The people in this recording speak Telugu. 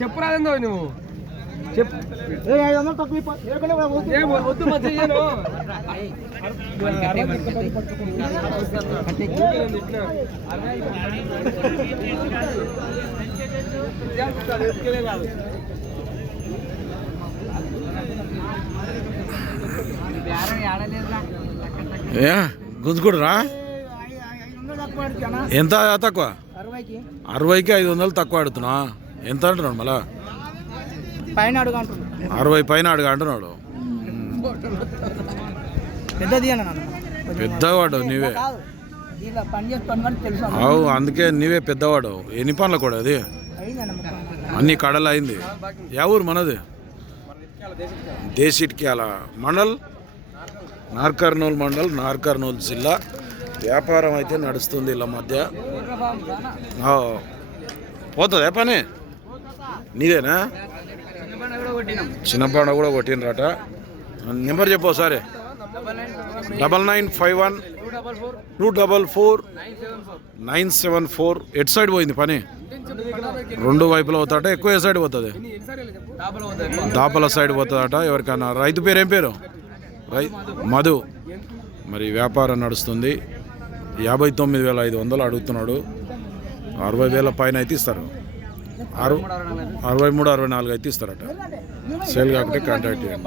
చెప్పు రాదేందో నువ్వు? చెప్పు ఏ వద్దు మధ్య ఇయ్యను. ఏ? గుంజుకుడురా? ఎంత తక్కువ? అరవైకి ఐదు వందలు తక్కువ ఆడుతున్నా. ఎంత అంటున్నాడు మళ్ళా? అరవై పైన అడుగు అంటున్నాడు. పెద్దవాడు నీవే. అవు అందుకే నీవే పెద్దవాడు. ఎన్ని పనులు కూడా అది? అన్ని కడలు అయింది యా ఊరు మనది? అలా మండల్? నార్కర్నూల్ మండల్ నార్కర్నూల్ జిల్లా. వ్యాపారం అయితే నడుస్తుంది ఇలా మధ్య. పోతుందా పని? నీదేనా? చిన్నపాండ కూడా కొట్టినరాట నెంబర్ చెప్పు ఒకసారి. Double nine five one two double four nine seven four. At side పోయింది పని? రెండు వైపులు పోతాట ఎక్కువ ఏ సైడ్ పోతుంది? దాపల సైడ్ పోతుందట ఎవరికైనా. రైతు పేరు ఏం పేరు? రై మధు. మరి వ్యాపారం నడుస్తుంది. యాభై తొమ్మిది వేల ఐదు వందలు అడుగుతున్నాడు. అరవై వేల పైన అయితే ఇస్తారు. అరవై అరవై మూడు అరవై నాలుగు అయితే ఇస్తారట. సేల్ కాకుంటే కాంటాక్ట్ చేయండి.